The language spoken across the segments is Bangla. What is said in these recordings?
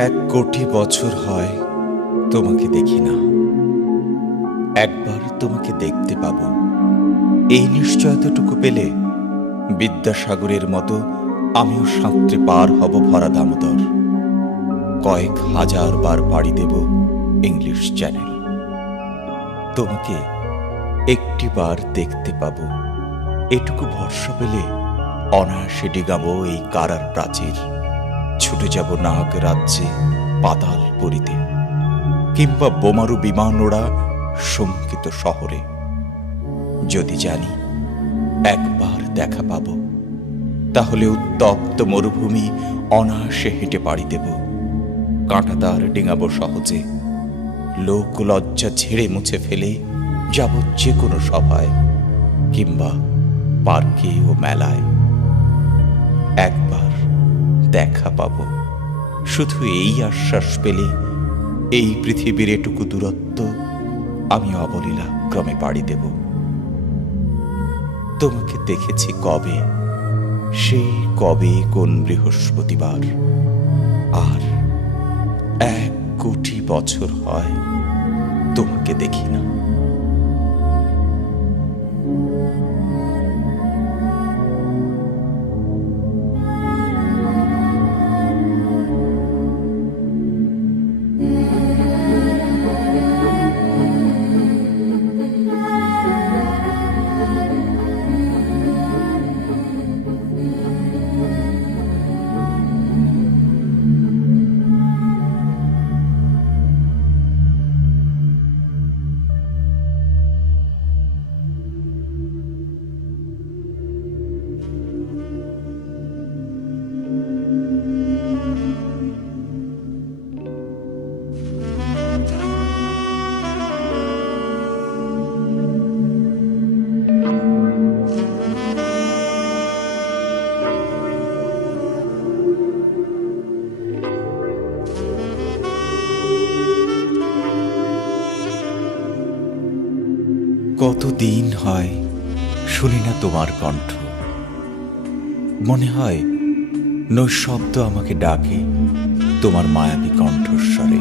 1 কোটি বছর হয় তোমাকে দেখি না। একবার তোমাকে দেখতে পাবো, এই নিশ্চয়তাটুকু পেলে বিদ্যাসাগরের মতো আমিও সাঁতরে পার হব ভরা দামোদর। কয়েক হাজার বার পাড়ি দেব ইংলিশ চ্যানেল। তোমাকে একটি বার দেখতে পাবো, এটুকু ভরসা পেলে অনায়াসে ডিগাবো এই কারার প্রাচীর। ছুটে যাব নাগ রাজ্যে পাতাল পুরীতে, কিংবা বোমারু বিমান ওড়া শঙ্কিত শহরে। যদি জানি একবার দেখা পাব, তাহলে উত্তপ্ত মরুভূমি অনায়াসে হেঁটে পাড়ি দেব। কাঁটাতার ডিঙাবো সহজে, লোক লজ্জা ঝেড়ে মুছে ফেলে যাব যে কোনো সভায়, কিংবা পার্কে ও মেলায়। একবার দেখা পাব, শুধু এই আশ্বাস পেলে এই পৃথিবীর এটুকু দূরত্ব আমি অবলীলা ক্রমে পাড়ি দেব। তোমাকে দেখেছি কবে, সেই কবে কোন বৃহস্পতিবার। আর 1 কোটি বছর হয় তোমাকে দেখি না। কতদিন হয় শুনি না তোমার কণ্ঠ। মনে হয় নৈঃশব্দ আমাকে ডাকে তোমার মায়াবী কণ্ঠস্বরে।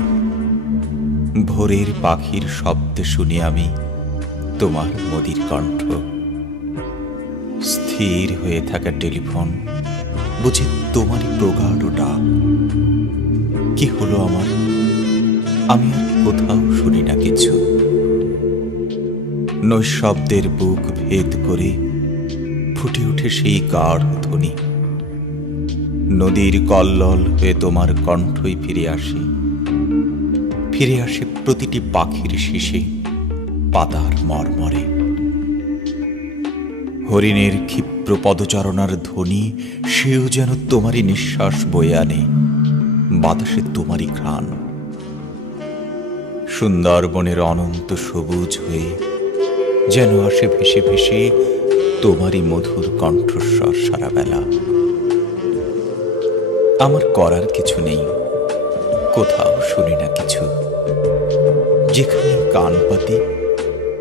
ভোরের পাখির শব্দে শুনি আমি তোমার মধুর কণ্ঠ। স্থির হয়ে থাকা টেলিফোন বুঝি তোমারই প্রগাঢ় ডাক। কি হলো আমার, আমি আর কোথাও শুনি না কিছু। নৈঃশব্দের বুক ভেদ করে ফুটে ওঠে সেই গাঢ় ধ্বনি। নদীর কল্লোল হয়ে তোমার কণ্ঠই ফিরে আসে। ফিরে আসে প্রতিটি পাখির শিশে, পাতার মর্মরে। হরিণের ক্ষিপ্র পদচারণার ধ্বনি, সেও যেন তোমারই নিঃশ্বাস বয়ে আনে, বাতাসে তোমারই ঘ্রাণ। সুন্দরবনের অনন্ত সবুজ হয়ে যেন আসে ভেসে ভেসে তোমারই মধুর কণ্ঠস্বর সারা বেলা। আমার করার কিছু নেই, কোথাও শুনি না কিছু। যেখানে কান পাতি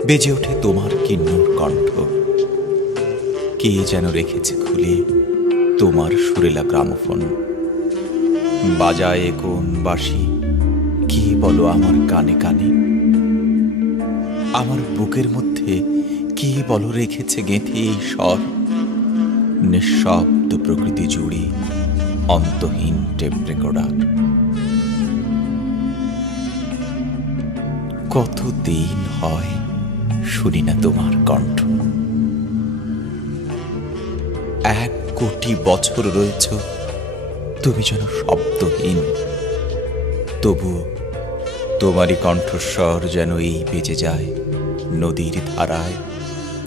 বেজে ওঠে তোমার কিন্নর কণ্ঠ। কে যেন রেখেছে খুলে তোমার সুরেলা গ্রামোফোন। বাজায় কোন বাঁশি, কি বলো আমার কানে কানে। আমার বুকের মধ্যে কি বলো রেখেছে গেঁথে এই স্বর। নিঃশব্দ প্রকৃতি জুড়ে অন্তহীন টেপ রেকর্ডার। কতদিন হয় শুনি না তোমার কণ্ঠ। 1 কোটি বছর রয়েছ তুমি যেন শব্দহীন। তবু তোমারই কণ্ঠস্বর যেন এই বেজে যায় নদীর ধারায়,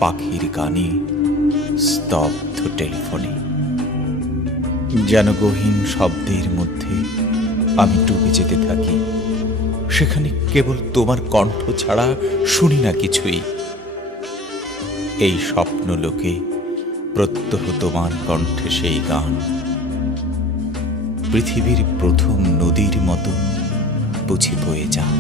পাখির গানে, স্তব্ধ টেলিফোনে। যেন গহীন শব্দের মধ্যে আমি ডুবে যেতে থাকি। সেখানে কেবল তোমার কণ্ঠ ছাড়া শুনি না কিছুই। এই স্বপ্ন লোকে প্রত্যহ তোমার কণ্ঠে সেই গান। পৃথিবীর প্রথম নদীর মতো বুঝি বয়ে যান।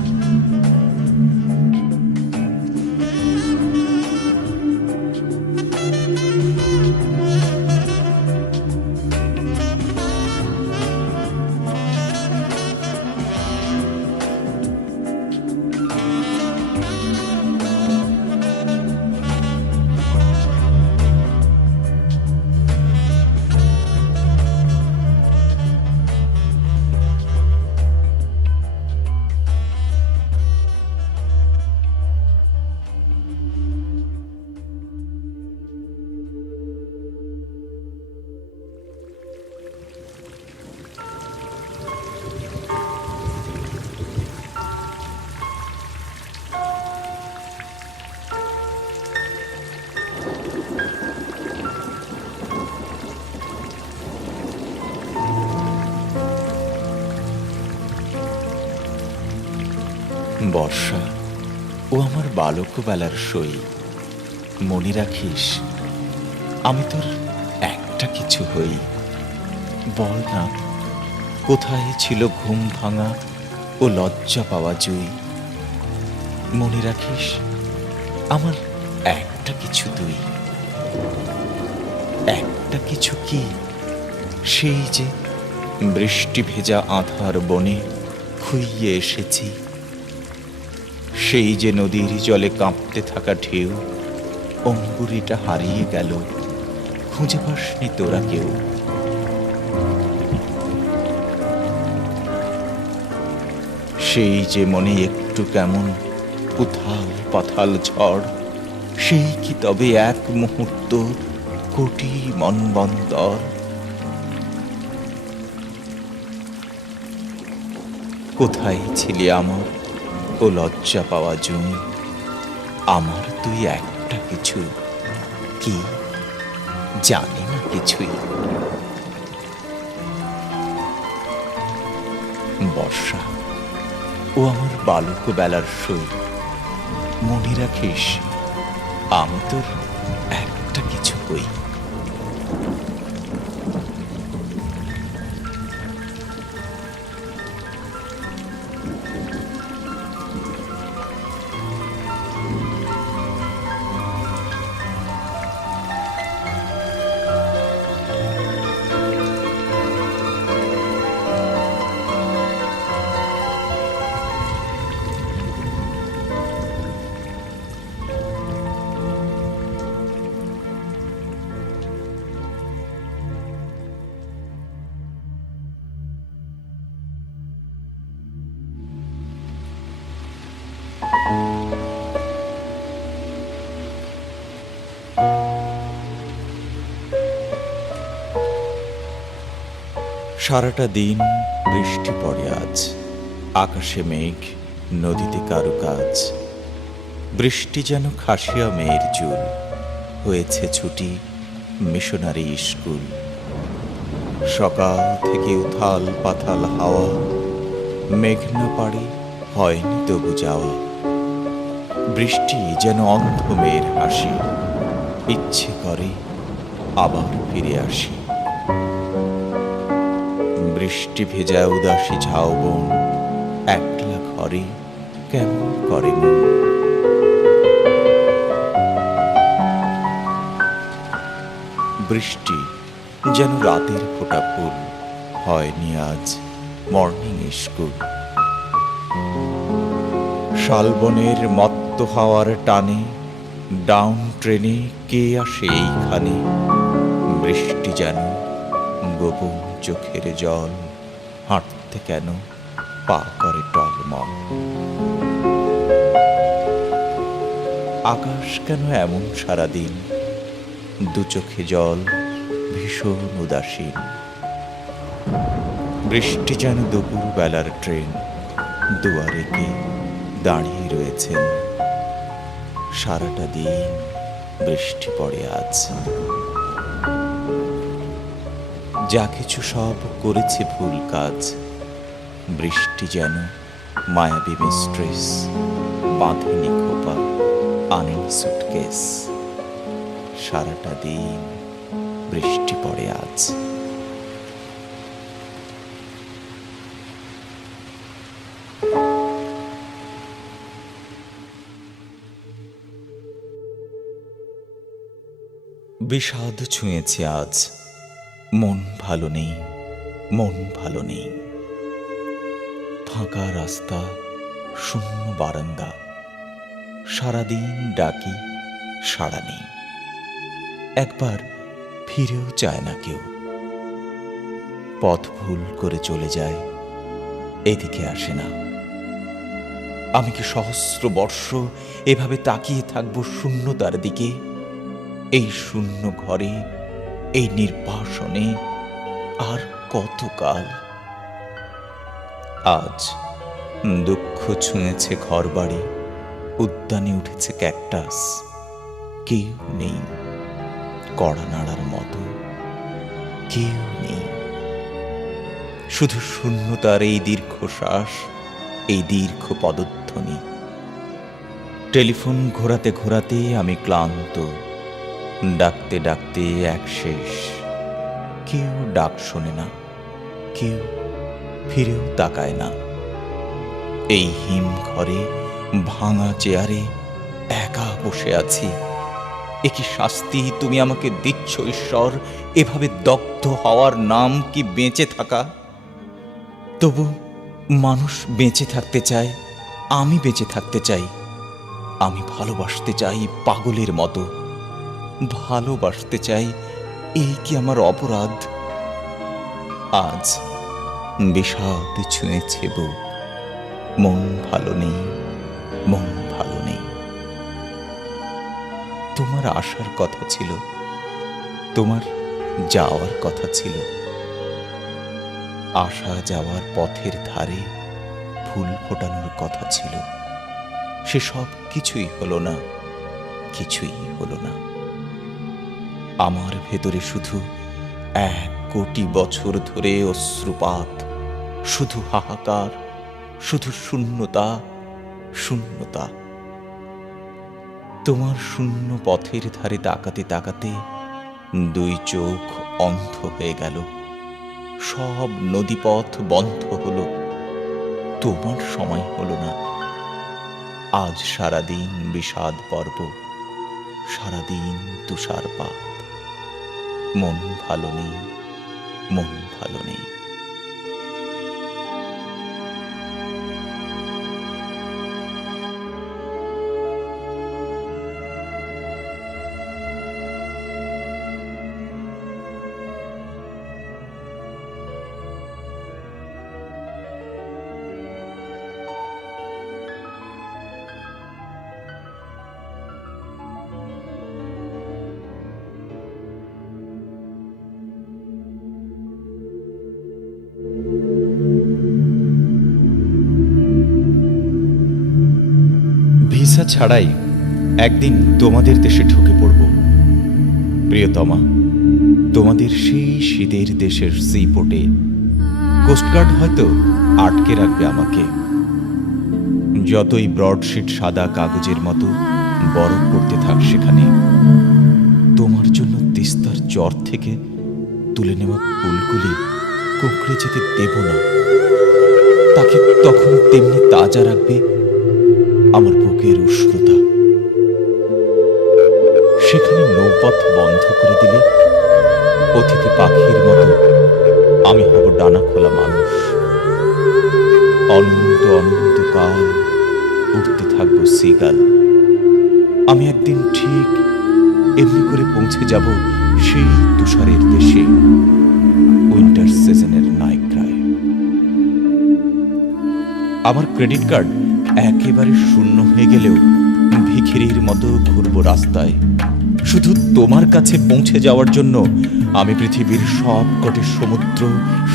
বর্ষা, ও আমার বালকবেলার সই, মনে রাখিস আমি তোর একটা কিছু হই। বল না, কোথায় ছিল ঘুম ভাঙা ও লজ্জা পাওয়া জুই? মনে রাখিস আমার একটা কিছু তুই। একটা কিছু কি? সেই যে বৃষ্টি ভেজা আধার বনে খুইয়ে এসেছি, সেই যে নদীর জলে কাঁপতে থাকা ঢেউ, অঙ্গুরিটা হারিয়ে গেল, খুঁজে পাসনি তোরা কেউ। সেই যে মনে একটু কেমন উথাল পাথাল ঝড়, সেই কি তবে এক মুহূর্ত কোটি মনবন্তর? কোথায় ছিলি আমার ও লজ্জা পাওয়া জুন? আমার তুই একটা কিছু কি? জানি না কিছুই। বর্ষা, ও আমার বালক বেলার সই, মনে রাখিস আমি তোর একটা কিছু হই। সারাটা দিন বৃষ্টি পড়ে আজ, আকাশে মেঘ, নদীতে কারুকাজ। বৃষ্টি যেন খাসিয়া মেয়ের চুল, হয়েছে ছুটি মিশনারি স্কুল। সকাল থেকে উথাল পাথাল হাওয়া, মেঘ না পারে হয়নি তবু যাওয়া। বৃষ্টি যেন অন্ধ মেয়ের হাসি, ইচ্ছে করে আবার ফিরে আসি। বৃষ্টি ভেজা উদাসী ঝাউবন, একলা ঘরে কেমন করে মন। বৃষ্টি যেন রাতের ফোঁটা ফুল, হয়নি আজ মর্নিং স্কুল। শালবনের মত্ত হাওয়ার টানে, ডাউন ট্রেনে কে আসে এইখানে? বৃষ্টি যেন গোপন চোখের জল, হাঁটতে কেন পা করে টলমল। আকাশ কেন এমন সারাদিন, দু চোখে জল ভীষণ উদাসীন। বৃষ্টি যেন দুপুর বেলার ট্রেন, দুয়ারে কে দাঁড়িয়ে রয়েছেন। সারাটা দিন বৃষ্টি পড়ে আজ, যা কিছু সব করেছে ভুল কাজ। বৃষ্টি যেন মায়াবী মিস্ট্রেস, বাঁধেনি খোপা, আনেনি সুটকেস। সারাটা দিন বৃষ্টি পড়ে আজ। বিষাদ ছুঁয়েছে আজ, মন ভালো নেই, মন ভালো নেই। ফাঁকা রাস্তা, শূন্য বারান্দা, সারাদিন ডাকি সাড়া নেই। একবার ফিরেও চায় না কেউ, পথ ভুল করে চলে যায়, এদিকে আসে না। আমি কি সহস্র বর্ষ এভাবে তাকিয়ে থাকবো শূন্যতার দিকে? এই শূন্য ঘরে, এই নির্বাসনে আর কতকাল? আজ দুঃখ ছুঁয়েছে ঘর বাড়ি, উদ্যানে উঠেছে ক্যাকটাস। কেউ নেই কড়া নাড়ার মতো, কেউ নেই। শুধু শূন্যতার এই দীর্ঘশ্বাস, এই দীর্ঘ পদধ্বনি। টেলিফোন ঘোরাতে ঘোরাতে আমি ক্লান্ত, ডাকতে ডাকতে এক শেষ। কেউ ডাক শোনে না, কেউ ফিরেও তাকায় না। এই হিম ঘরে ভাঙা চেয়ারে একা বসে আছি। এ কি শাস্তি তুমি আমাকে দিচ্ছ ঈশ্বর? এভাবে দগ্ধ হওয়ার নাম কি বেঁচে থাকা? তবু মানুষ বেঁচে থাকতে চায়, আমি বেঁচে থাকতে চাই। আমি ভালোবাসতে চাই পাগলের মতো, ভালোবাসতে চাই। এই কি আমার অপরাধ? আজ বিষাদ ছুঁয়েছে বুক, মন ভালো নেই, মন ভালো নেই। তোমার আসার কথা ছিল, তোমার যাওয়ার কথা ছিল। আসা যাওয়ার পথের ধারে ফুল ফোটানোর কথা ছিল। সে সব কিছুই হলো না, কিছুই হলো না। আমার ভেতরে শুধু 1 কোটি বছর ধরে অশ্রুপাত, শুধু হাহাকার, শুধু শূন্যতা, শূন্যতা। তোমার শূন্য পথের ধারে তাকাতে তাকাতে 2 চোখ অন্ধ হয়ে গেল। সব নদীপথ বন্ধ হলো, তোমার সময় হলো না। আজ সারাদিন বিষাদ পর্ব, সারাদিন তুষারপাত। মন ভালো নেই, মন ভালো নেই। ভিসা ছাড়াই একদিন তোমাদের দেশে ঢুকে পড়ব। প্রিয়তমা, তোমাদের সেই শীতের দেশের সিপোর্টে কোস্টগার্ড হয়তো আটকে রাখবে আমাকে। যতই ব্রডশিট সাদা কাগজের মতো বরফ পড়তে থাক সেখানে, তোমার জন্য তিস্তার চর থেকে তুলে নেওয়া ফুলগুলি কুঁকড়ে যেতে দেব না। তাকে তখন তেমনি তাজা রাখবে আমার বুকের উষ্ণতা। সেখানে নৌপথ বন্ধ করে দিলে অতিথি পাখির মতো আমি হব ডানা খোলা মানুষ। অনন্ত অনন্তকাল উঠতে থাকবো সিগাল। আমি একদিন ঠিক এমনি করে পৌঁছে যাব সেই তুষারের দেশে, উইন্টার সিজনের নায়িকায়। আমার ক্রেডিট কার্ড একেবারে শূন্য হয়ে গেলেও ভিখিরির মতো ঘুরবো রাস্তায়। শুধু তোমার কাছে পৌঁছে যাওয়ার জন্য আমি পৃথিবীর সব কটি সমুদ্র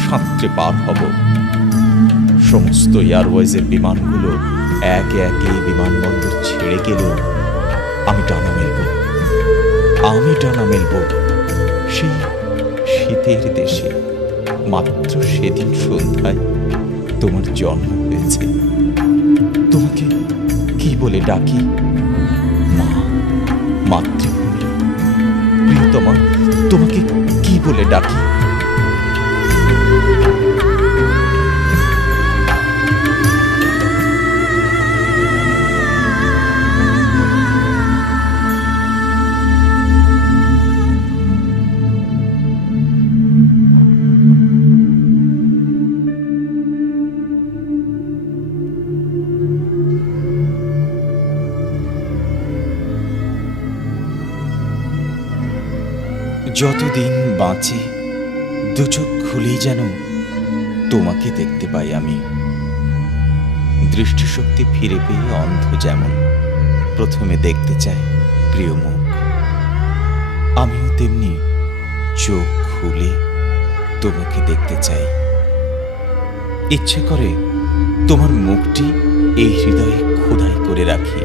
সাঁতরে পার হব। সমস্ত এয়ারওয়েজের বিমানগুলো একে একে বিমানবন্দর ছেড়ে গেলেও আমি ডানা মেলব, আমি ডানা মেলব সেই শীতের দেশে। মাত্র সেদিন সন্ধ্যায় তোমার জন্ম হয়েছে। তোমাকে কি বলে ডাকি? মা, মাতৃভূমি। প্রিয়তমা, তোমাকে কি বলে ডাকি? যতদিন বাঁচি 2 চোখ খুলেই যেন তোমাকে দেখতে পাই আমি। দৃষ্টিশক্তি ফিরে পেয়ে অন্ধ যেমন প্রথমে দেখতে চাই প্রিয় মুখ, আমিও তেমনি চোখ খুলে তোমাকে দেখতে চাই। ইচ্ছে করে তোমার মুখটি এই হৃদয়ে খোদাই করে রাখি।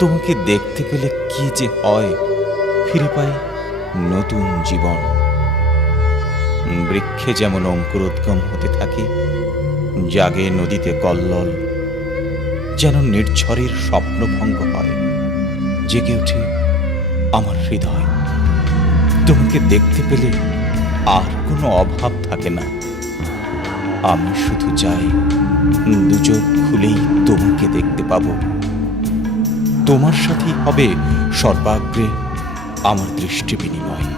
তোমাকে দেখতে পেলে কি যে হয়, ফিরে পাই নতুন জীবন। বৃক্ষে যেমন অঙ্কুরোদ্গম হতে থাকে, জাগে নদীতে কল্লোল, যেন নির্ঝরের স্বপ্নভঙ্গ হয়, জেগে ওঠে আমার হৃদয়। তোমাকে দেখতে পেলে আর কোনো অভাব থাকে না। আমি শুধু চাই দু চোখ খুলেই তোমাকে দেখতে পাবো। তোমার সাথেই হবে সর্বাগ্রে আমার দৃষ্টি বিনিময়।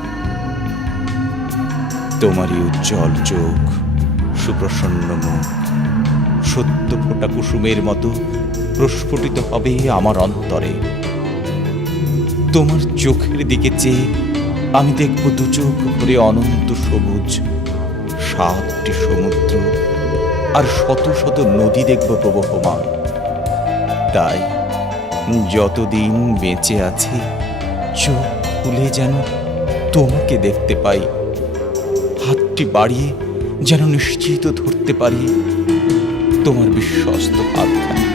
তোমারই উজ্জ্বল চোখ, সুপ্রসন্ন মুখ, সত্য ফোটা কুসুমের মতো প্রস্ফুটিত হবে আমার অন্তরে। তোমার চোখের দিকে চেয়ে আমি দেখব দু চোখ ভরে অনন্ত সবুজ, 7টি সমুদ্র আর শত শত নদী দেখব প্রবহমান। তাই যতদিন বেঁচে আছি চোখ খুলে যেন তোমাকে দেখতে পাই, হাতটি বাড়িয়ে যেন নিশ্চিত ধরতে পারি তোমার বিশ্বস্ত হাতখানি।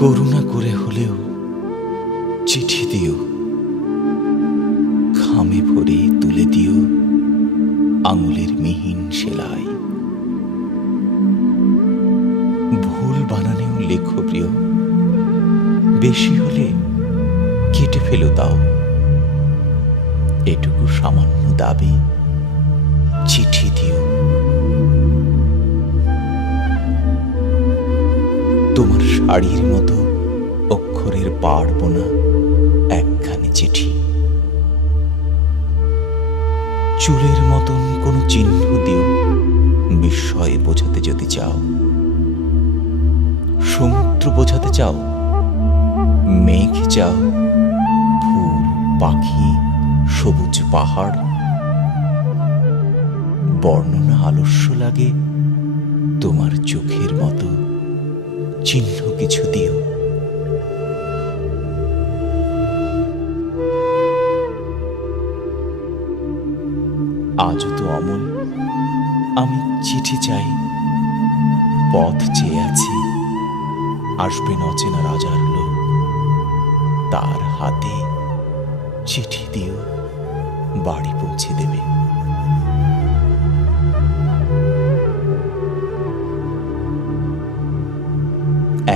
করুণা করে হলেও চিঠি দিও, খামে ভরে তুলে দিও আঙুলের মিহিন সেলাই। ভুল বানানেও লেখো প্রিয়, বেশি হলে কেটে ফেলো তাও। এটুকু সামান্য দাবি, চিঠি দিও। তোমার শাড়ির মতো অক্ষরের পাড়ব না একখানি চিঠি। চুলের মতন কোনো চিহ্ন দিও বিস্ময়ে বোঝাতে যদি চাও। সমুদ্র বোঝাতে চাও, মেঘ চাও, ফুল, পাখি, সবুজ পাহাড়। বর্ণনা আলস্য লাগে তোমার চোখের মতো চিহ্ন কিছু দিও। আজও তো অমল আমি চিঠি চাই, পথ চেয়ে আছি। আসবেন অচেনা রাজার লোক, তার হাতে চিঠি দিও, বাড়ি পৌঁছে দেবে।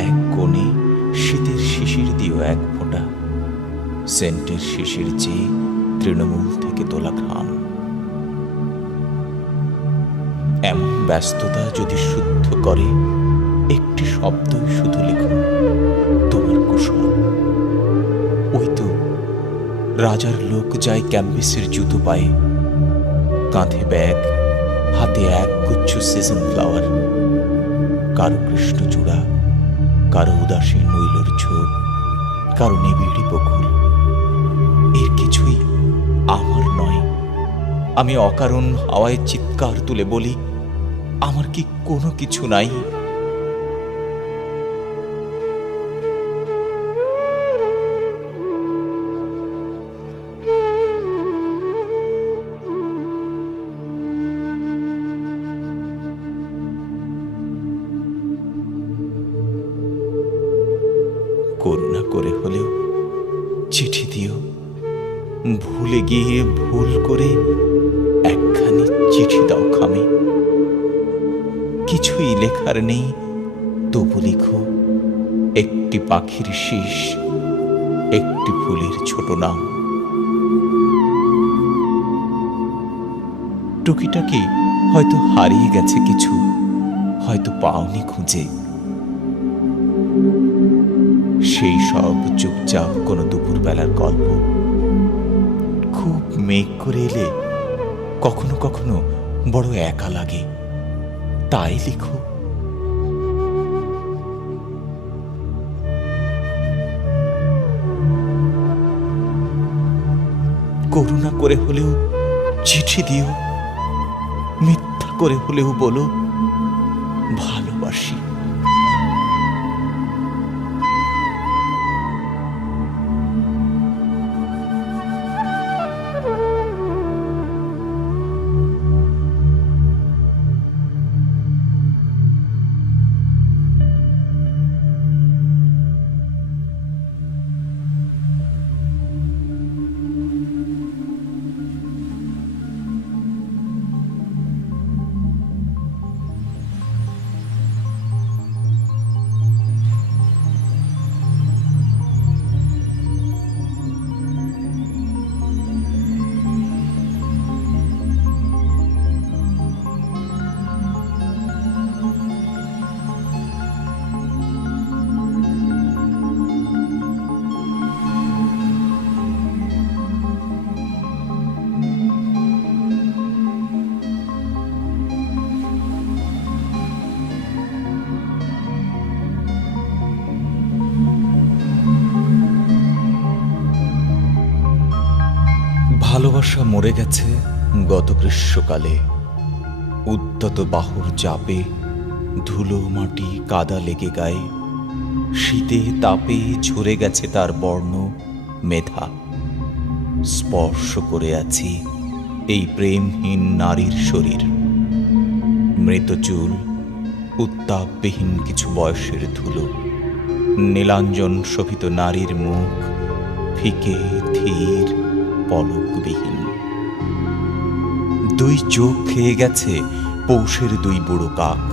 এক কোণে শীতের শিশির দিও এক ফোঁটা, সেন্টের শিশির চেয়ে তৃণমূল থেকে তোলা ঘাম। এমন ব্যস্ততা যদি শুদ্ধ করে একটি শব্দই শুধু লিখো, তোমার কুশল। ওই তো রাজার লোক যায় ক্যাম্বিসের জুতো পায়ে, কাঁধে ব্যাগ, হাতে এক গুচ্ছ সিজন ফ্লাওয়ার। কারো কৃষ্ণচূড়া, কারো উদাসীন নৈলর ঝোপ, কারো নিবিড়ি বকুল। এর কিছুই আমার নয়। আমি অকারণ হাওয়ায় চিৎকার তুলে বলি, আমার কি কোনো কিছু নাই? করুণা করে হলেও চিঠি দিও। ভুলে গিয়ে ভুল করে একখানি চিঠি দাও খামে। কিছুই লেখার নেই, তবু লিখো একটি পাখির শীষ, একটি ফুলের ছোট নাম। টুকিটাকি হয়তো হারিয়ে গেছে কিছু, হয়তো পাওনি খুঁজে। সেই সব চুপচাপ কোনো দুপুরবেলার গল্প। খুব মেঘ করে এলে কখনো কখনো বড় একা লাগে, তাই লিখো। করে হলেও চিঠি দিও, মিথ্যা করে হলেও বলো ভালোবাসি। ভালোবাসা মরে গেছে গত গ্রীষ্মকালে, উদ্যত বাহুর চাপে ধুলো মাটি কাদা লেগে গায়ে, শীতে তাপে ঝরে গেছে তার বর্ণ মেধা। স্পর্শ করে আছি এই প্রেমহীন নারীর শরীর, মৃত চুল, উত্তাপবিহীন কিছু বয়সের ধুলো, নীলাঞ্জন শোভিত নারীর মুখ ফিকে ধীর পলকবিহীন। দুই চোখ খেয়ে গেছে পৌষের দুই বুড়ো কাক,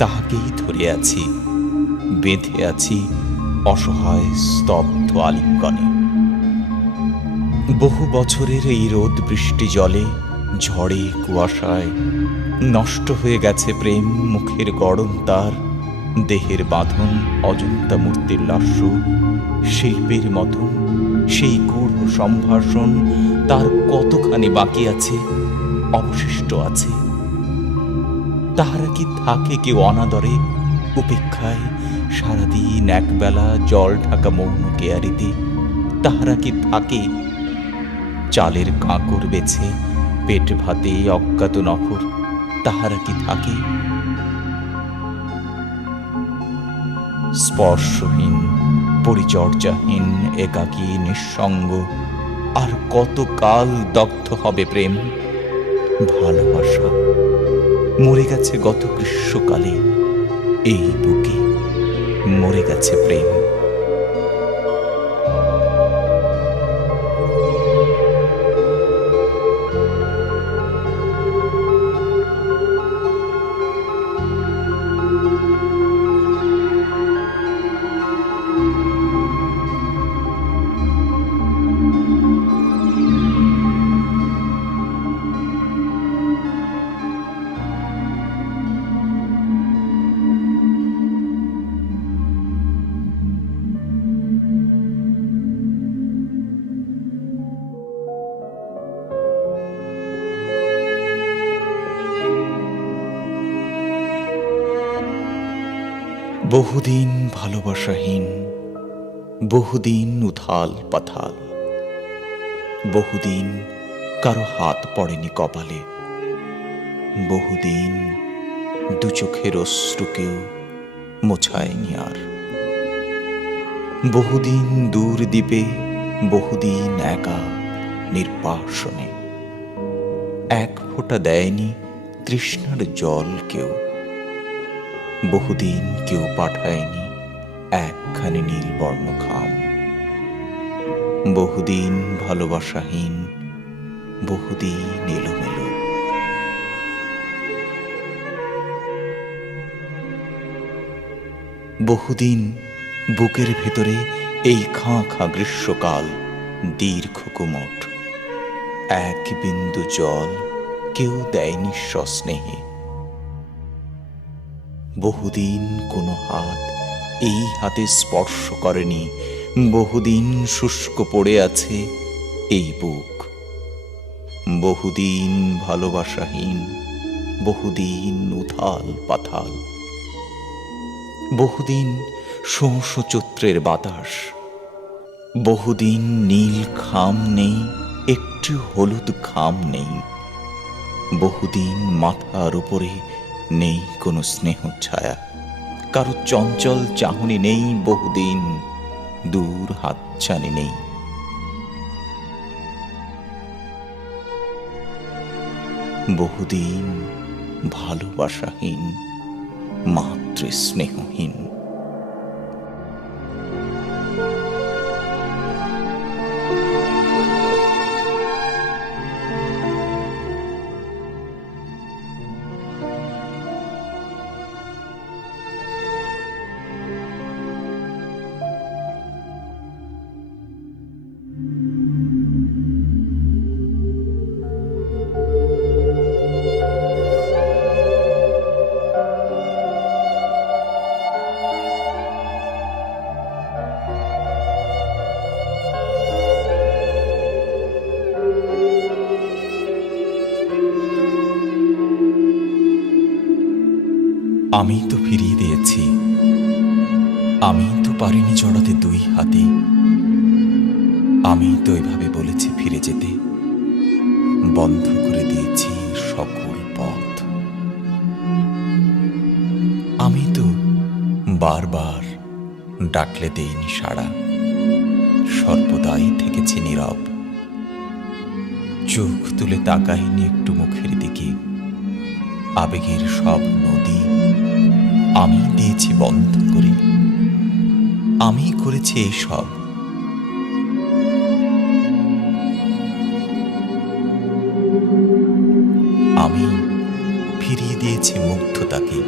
তাহাকেই ধরে আছি, বেঁধে আছি অসহায় স্তব্ধ আলিঙ্গনে। বহু বছরের এই রোদ বৃষ্টি জলে ঝড়ে কুয়াশায় নষ্ট হয়ে গেছে প্রেম মুখের গড়ন তার, দেহের বাঁধন অজন্তা মূর্তির লাস্য, শিল্পের মতন সেই গূঢ় সম্ভাষণ তার কতখানি বাকি আছে, অবশিষ্ট আছে। তাহারা কি থাকে কেউ অনাদরে উপেক্ষায় সারাদিন একবেলা জল ঢাকা মৌন কেয়ারিতে? তাহারা কি থাকে চালের কাঁকর বেছে পেট ভাতে অজ্ঞাত নখর? তাহারা কি থাকে স্পর্শহীন পরিচর্যাহীন একাকী নিঃসঙ্গ? আর কতকাল দগ্ধ হবে প্রেম? ভালোবাসা মরে গেছে গত গ্রীষ্মকালে, এই বুকে মরে গেছে প্রেম। বহুদিন ভালোবাসাহীন, বহুদিন উথাল পাথাল, বহুদিন কারো হাত পড়েনি কপালে, বহুদিন দু চোখের অশ্রুকেও মোছায়নি আর, বহুদিন দূর দ্বীপে, বহুদিন একা নির্বাসনে, এক ফোঁটা দেয়নি তৃষ্ণার জল কেউ, বহুদিন কেউ পাঠায়নি একখানি নীলবর্ণ খাম। বহুদিন ভালোবাসাহীন, বহুদিন এলোমেলো। বহুদিন বুকের ভেতরে এই খাঁ খাঁ গ্রীষ্মকাল দীর্ঘ কুমট, এক বিন্দু জল কেউ দেয়নি সস্নেহে। বহুদিন কোনো হাত এই হাতে স্পর্শ করেনি, বহুদিন শুষ্ক পড়ে আছে এই বুক। বহুদিন ভালোবাসাহীন, বহুদিন উথাল পাথাল, বহুদিন শোঁস চৈত্রের বাতাস, বহুদিন নীল খাম নেই একটু হলুদ ঘাম নেই, বহুদিন মাথার উপরে নেই কোনো স্নেহ ছায়া, কারো চঞ্চল চাহনি নেই, বহুদিন দূর হাতছানি নেই। বহুদিন ভালোবাসাহীন, মাতৃ স্নেহহীন। আমি তো ফিরিয়ে দিয়েছি, আমি তো পারিনি জড়াতে দুই হাতে, আমি তো এভাবে বলেছি ফিরে যেতে, বন্ধ করে দিয়েছি সকল পথ। আমি তো বারবার ডাকলে দেইনি সাড়া, সর্বদাই থেকেছি নীরব, চোখ তুলে তাকাইনি একটু মুখের দিকে। আবেগের সব নদী আমি দিয়েছি বন্ধ করে, আমি করেছি এইসব। আমি ফিরিয়ে দিয়েছি মুগ্ধতাকে,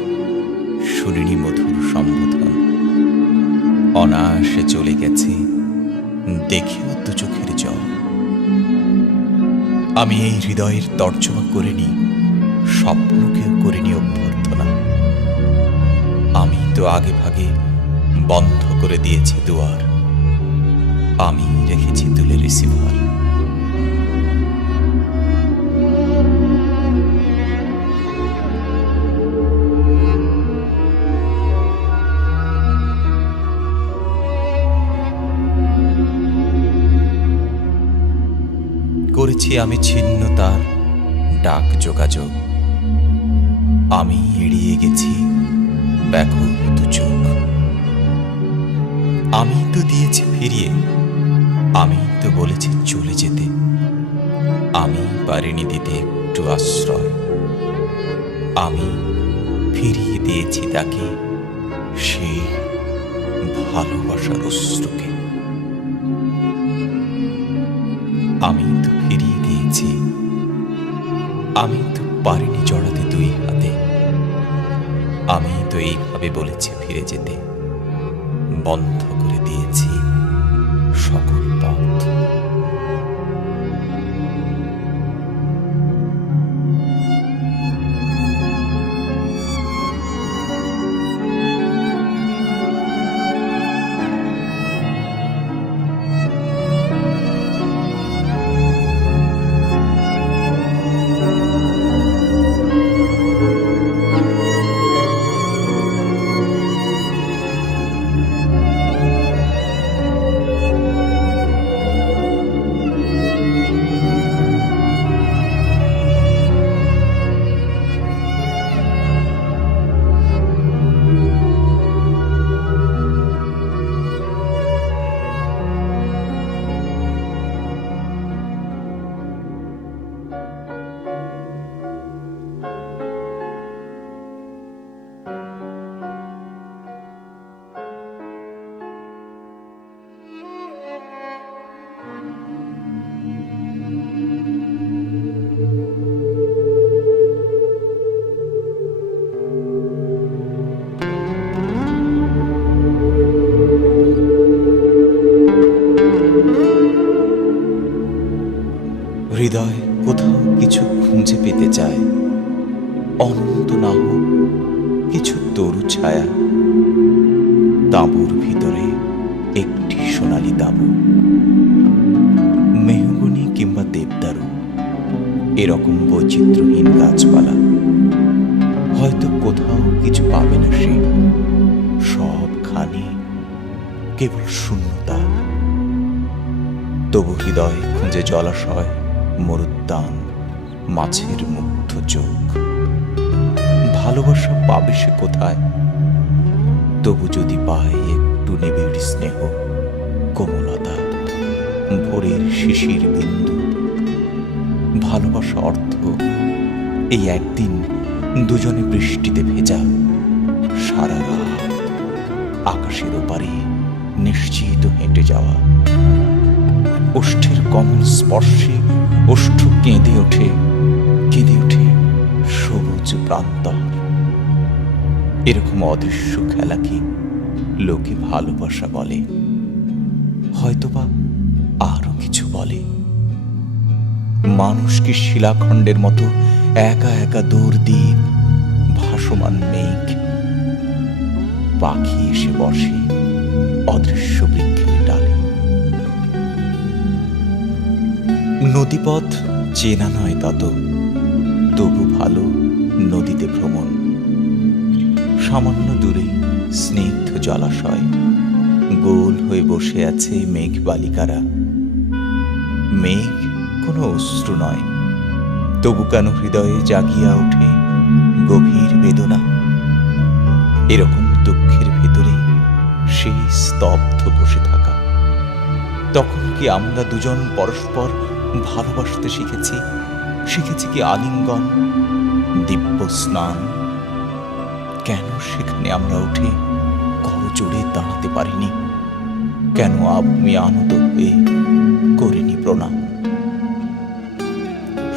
শুনিনি মধুর সম্বোধন, অনায়াসে চলে গেছে দেখেও দু চোখের জল। আমি এই হৃদয়ের তর্জমা করিনি, স্বপ্নকেও করিনি অভ্যর্থনা। আমি তো আগে ভাগে বন্ধ করে দিয়েছি দুয়ার, আমি রেখেছি তুলে রিসিভার। করেছি আমি ছিন্ন তার ডাক যোগাযোগ, আমি এড়িয়ে গেছি ব্যাকুল দু চোখ। আমি তো দিয়েছি ফিরিয়ে, আমি তো বলেছি চলে যেতে, আমি পারিনি দিতে একটু আশ্রয়। আমি ফিরিয়ে দিয়েছি তাকে সেই ভালোবাসার অশ্রুকে। আমি তো ফিরিয়ে দিয়েছি, আমি তো পারিনি জড়াতে দুই হাতে, আমি তো এইভাবে বলেছি ফিরে যেতে, বন্ধ করে দিয়েছি সকল পথ। হৃদয় কোথাও কিছু খুঁজে পেতে চায়, অনন্ত না হোক কিছু তরু ছায়া, তাঁবুর ভিতরে একটি সোনালি তাঁবু, মেহগনি কিংবা দেবদারু, এরকম বৈচিত্র্যহীন গাছপালা। হয়তো কোথাও কিছু পাবে না সে, সবখানে কেবল শূন্যতা। তবু হৃদয় খুঁজে জলাশয়, মরুদ্যান, মাছের মুগ্ধ চোখ। ভালোবাসা পাবে সে কোথায়? তবু যদি পায় একটু নিবিড় স্নেহ, কোমলতা, ভোরের শিশির বিন্দু। ভালোবাসা অর্থ এই একদিন দুজনে বৃষ্টিতে ভেজা, সারা রাত আকাশের ওপারে নিশ্চিত হেঁটে যাওয়া। ওষ্ঠের কমল স্পর্শে ওষ্ঠ কেঁদে ওঠে, কেঁদে ওঠে সবুজ প্রান্তর। এরকম অদৃশ্য খেলাকে লোকে ভালোবাসা বলে, হয়তোবা আরো কিছু বলে। মানুষ কি শিলাখণ্ডের মতো একা একা দূর দ্বীপ, ভাসমান মেঘ, পাখি এসে বসে অদৃশ্য বৃক্ষের ডালে। নদীপথ চেনা নয় তত, তবু ভালো নদীতে ভ্রমণ। সামান্য দূরে স্নিগ্ধ জলাশয়, গোল হয়ে বসে আছে মেঘ বালিকারা। মেঘ কোনো অশ্রু নয়, তবু কেন হৃদয়ে জাগিয়া ওঠে গভীর বেদনা। এরকম দুঃখের ভেতরে সেই স্তব্ধ বসে থাকা। তখন কি আমরা দুজন পরস্পর ভালোবাসতে শিখেছি? শিখেছি কি আলিঙ্গন, দিব্য স্নান? কেন সেখানে আমরা উঠে করজোড়ে দাঁড়াতে পারিনি? কেন আমি আনত হয়ে করিনি প্রণাম?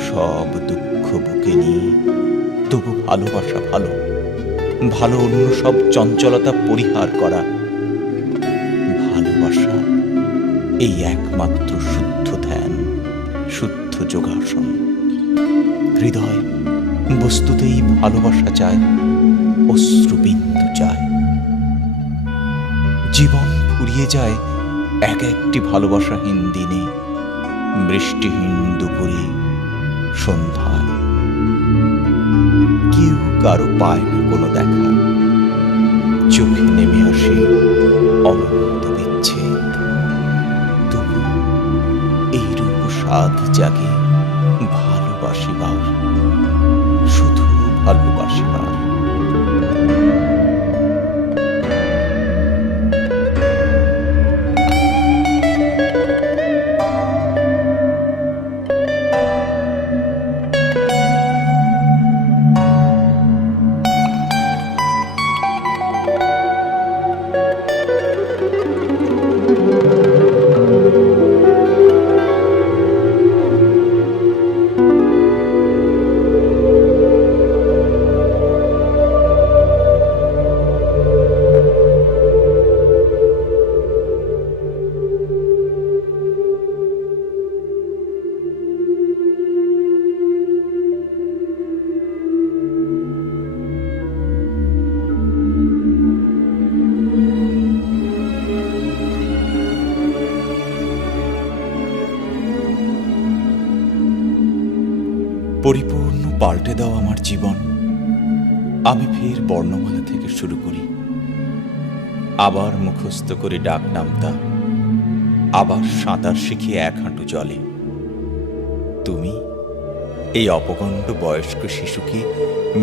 সব দুঃখ বুকে নিয়ে তবু ভালোবাসা ভালো, ভালো অন্য সব চঞ্চলতা পরিহার করা। ভালোবাসা এই একমাত্র শুদ্ধ ধ্যান, শুদ্ধ যোগাসন। হৃদয় বস্তুতেই ভালোবাসা চায়, অশ্রুবিন্দু চায়। জীবন ফুরিয়ে যায় এক একটি ভালোবাসাহীন দিনে, বৃষ্টিহীন দুপুরে, সন্ধ্যায়। কেউ কারো পায় না কোনো দেখা, চোখে নেমে আসে অনন্ত বিচ্ছেদ। তবু এইরূপ সাধ জাগে ভালোবাসিবার, শুধু ভালোবাসিবার। পরিপূর্ণ পাল্টে দাও আমার জীবন। আমি ফের বর্ণমালা থেকে শুরু করি, আবার মুখস্থ করে ডাক নামতা, আবার সাঁতার শিখে এক হাঁটু জলে। তুমি এই অপগণ্ড বয়স্ক শিশুকে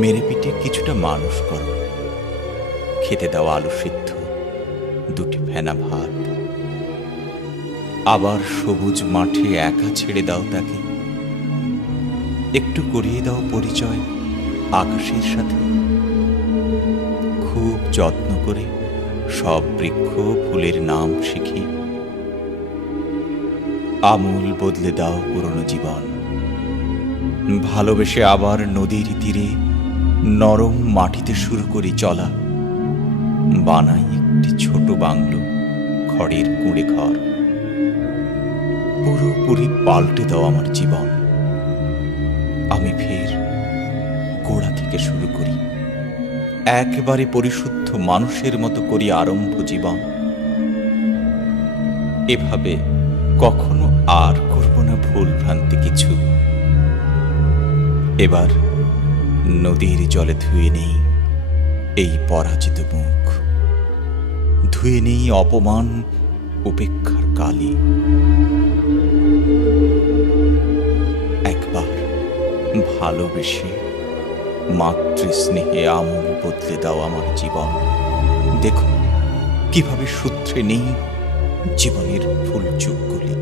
মেরে পিটে কিছুটা মানুষ করো। খেতে দাও আলু সিদ্ধ, দুটি ফেনা ভাত। আবার সবুজ মাঠে একা ছেড়ে দাও তাকে। একটু করিয়ে দাও পরিচয় আকাশের সাথে। খুব যত্ন করে সব বৃক্ষ ফুলের নাম শিখে আমূল বদলে দাও পুরনো জীবন। ভালোবেসে আবার নদীর তীরে নরম মাটিতে শুরু করি চলা। বানাই একটি ছোট বাংলো, খড়ের কুঁড়ে ঘর। পুরোপুরি পাল্টে দাও আমার জীবন। আমি ফের গোড়া থেকে শুরু করি, একেবারে পরিশুদ্ধ মানুষের মতো করি আরম্ভ জীবন। এভাবে কখনো আর করব না ভুল ভ্রান্তি কিছু। এবার নদীর জলে ধুয়ে নেই এই পরাজিত মুখ, ধুয়ে নেই অপমান উপেক্ষার কালি। ভালোবেসে মাতৃস্নেহে আমূল বদলে দাও আমার জীবন। দেখো কিভাবে সূত্রে নেই জীবনের ভুল চুকগুলি।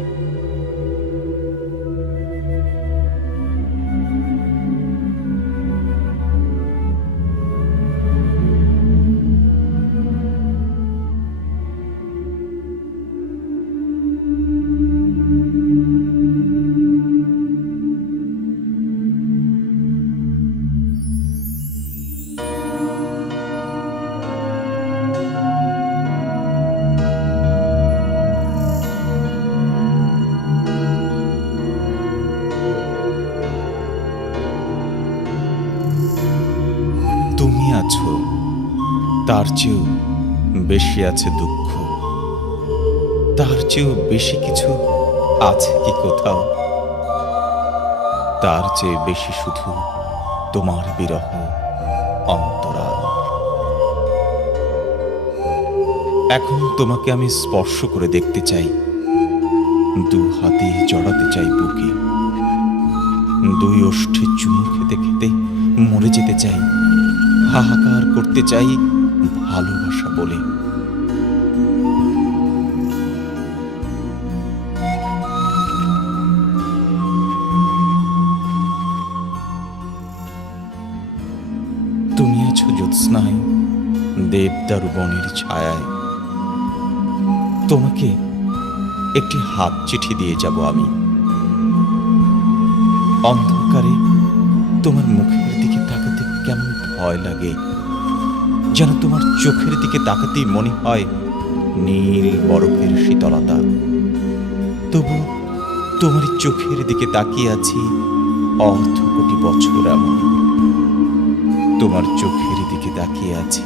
তুমি আছো, তার চেয়েও বেশি আছে দুঃখ। তার চেয়েও বেশি কিছু আছে কি কোথাও? তার চেয়ে বেশি শুধু তোমার বিরহ অন্তরাল। এখন তোমাকে আমি স্পর্শ করে দেখতে চাই, দু হাতে জড়াতে চাই বুকে, দুই ওষ্ঠে চুমু খেতে খেতে মরে যেতে চাই, হাহাকার করতে চাই ভালোবাসা বলে। তুমি আছো জ্যোৎস্নায় দেবদারু বনের ছায়ায়। তোমাকে একটি হাত চিঠি দিয়ে যাব আমি। অন্ধকারে তোমার মুখের দিকে তাকাতে কেমন ভয় লাগে, যেন তোমার চোখের দিকে তাকাতেই মনে হয় নীল বরফের শীতলতা। তবু তোমার চোখের দিকে তাকিয়ে আছি অর্ধ কোটি বছর এমন। তোমার চোখের দিকে তাকিয়ে আছি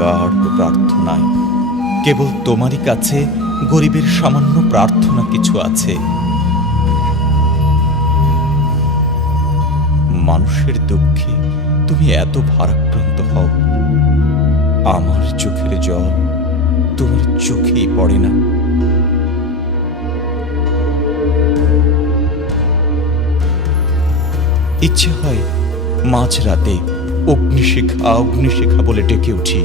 গাঢ় প্রার্থনায়। কেবল তোমারই কাছে গরিবের সামান্য প্রার্থনা কিছু আছে। মানুষের দুঃখে তুমি এত ভারাক্রান্ত হও, আমার চোখের জল তোমার চোখেই পড়ে না। ইচ্ছে হয় মাঝরাতে অগ্নিশিখা অগ্নিশিখা বলে ডেকে উঠি।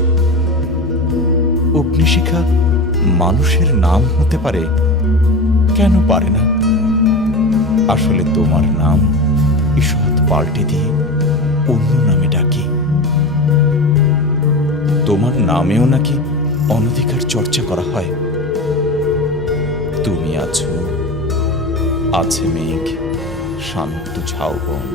অগ্নিশিখা মানুষের নাম হতে পারে, কেন পারে না? আসলে তোমার নাম ঈষৎ পাল্টে দিয়ে অন্য নামে ডাকি। তোমার নামেও নাকি অনধিকার চর্চা করা হয়। তুমি আছো, আছে মেঘ, শান্ত ঝাউবন।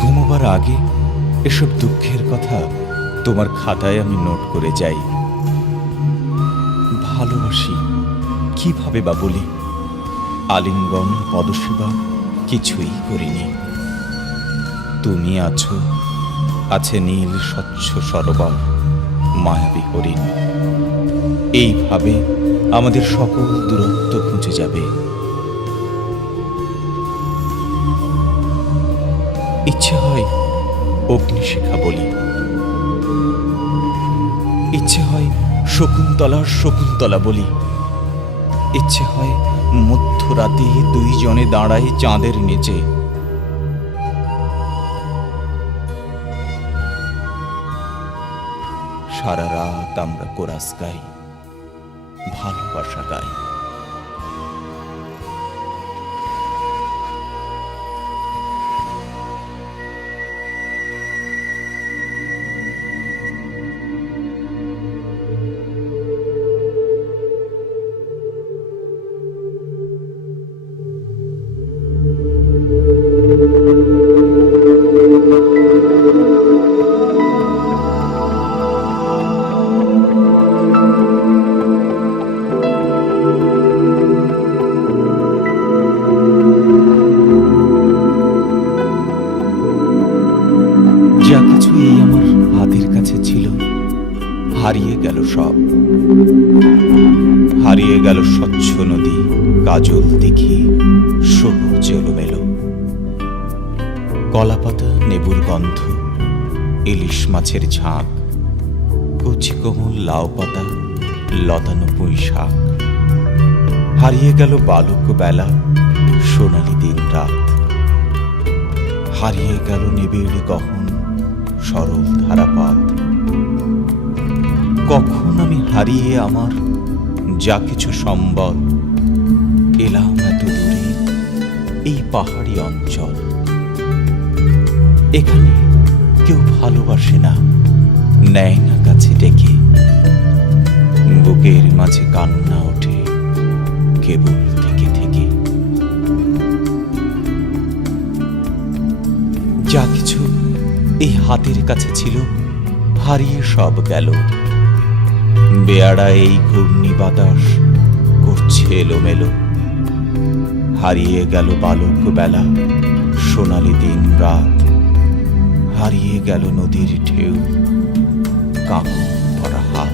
ঘুমোবার আগে এসব দুঃখের কথা তোমার খাতায় আমি নোট করে যাই। ভালোবাসি কিভাবে বা বলি? আলিঙ্গন পদসেবা কিছুই করিনি। তুমি আছো, আছে নীল স্বচ্ছ সরোবর, মায়াবী হরিণ। এইভাবে আমাদের সকল দূরত্ব ঘুচে যাবে। ইচ্ছে হয় অগ্নিশিখা বলি, ইচ্ছে হয় শকুন্তলা শকুন্তলা বলি, ইচ্ছে হয় মধ্যরাতে দুইজনে দাঁড়াই চাঁদের নিচে। সারা রাত আমরা কোরাস গাই, ভালোবাসা গাই। যা কিছু এই আমার হাতের কাছে ছিল হারিয়ে গেল সব। হারিয়ে গেল স্বচ্ছ নদী, কাজল দিঘি, সবুজ এলোমেলো। কলাপাতা, নেবুর গন্ধ, ইলিশ মাছের ঝাঁক, কচি কোমল লাউ পাতা, লতানো পুঁই শাক। হারিয়ে গেল বালক বেলা, সোনালি দিন রাত। হারিয়ে গেল নিবিড় গহন, সরল ধারাপাত। কখন আমি হারিয়ে আমার যা কিছু সম্বল, এলাম এত দূরে এই পাহাড়ি অঞ্চল। এখানে কেউ ভালোবাসে না, নেয় না কাছে ডেকে। বুকের মাঝে কান্না ওঠে কেবল থেকে থেকে। যা কিছু এই হাতের কাছে ছিল, হারিয়ে সব গেল। বেয়াড়া এই ঘূর্ণি বাতাস করছে এলোমেলো। হারিয়ে গেল বালক বেলা, সোনালি দিন রাত। হারিয়ে গেল নদীর ঢেউ, কাঁকন ভরা হাত।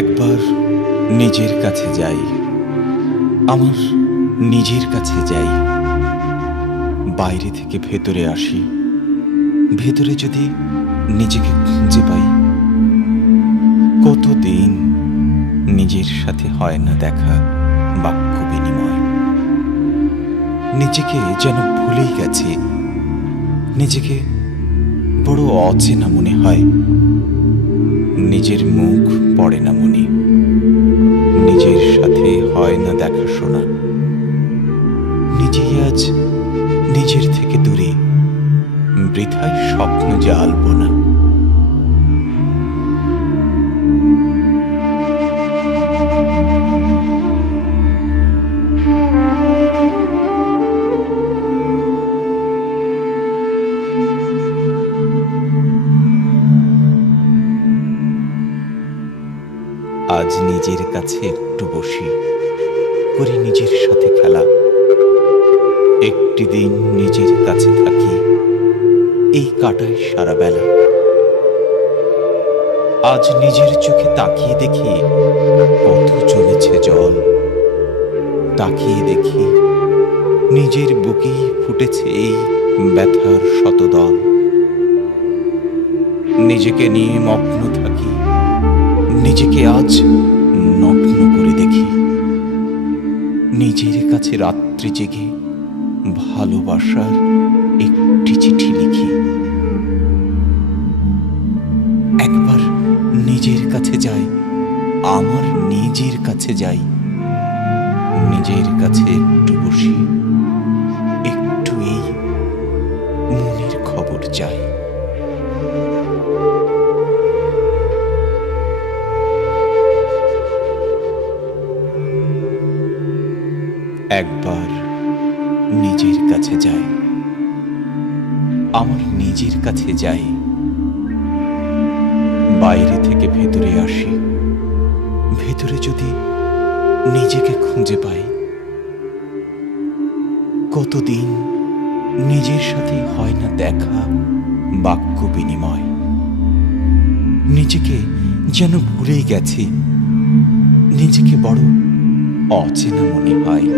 একবার নিজের কাছে যাই, আমার নিজের কাছে যাই। বাইরে থেকে ভেতরে আসি, ভেতরে যদি নিজেকে খুঁজে পাই। কতদিন নিজের সাথে হয় না দেখা বাক্য বিনিময়। নিজেকে যেন ভুলেই গেছি, নিজেকে বড় অচেনা মনে হয়। নিজের মুখ পড়ে না মনে, নিজের সাথে হয় না দেখাশোনা। নিজেই আজ নিজের থেকে দূরে, বৃথায় স্বপ্ন জ্বালব না। আজ নিজের কাছে একটু বসি, করি নিজের সাথে খেলা। একটি দিন নিজের কাছে থাকি, এই কাটাই সারা বেলা। আজ নিজের চোখে তাকিয়ে দেখি কত চলেছে জল। তাকিয়ে দেখি নিজের বুকেই ফুটেছে এই ব্যথার শতদল। নিজেকে নিয়ে মগ্ন থাকি, নিজেকে আজ নগ্ন করে দেখি। নিজের কাছে রাত্রি জেগে ভালোবাসার একটি চিঠি লিখি। একবার নিজের কাছে যাই, আমার নিজের কাছে যাই। নিজের কাছে একটু বসি, একটু এই মনের খবর চাই। একবার নিজের কাছে যাই, আমার নিজের কাছে যাই। বাইরে থেকে ভেতরে আসি, ভেতরে যদি নিজেকে খুঁজে পাই। কতদিন নিজের সাথে হয় না দেখা বাক্য বিনিময়। নিজেকে যেন ভুলেই গেছি, নিজেকে বড় অচেনা মনে হয়।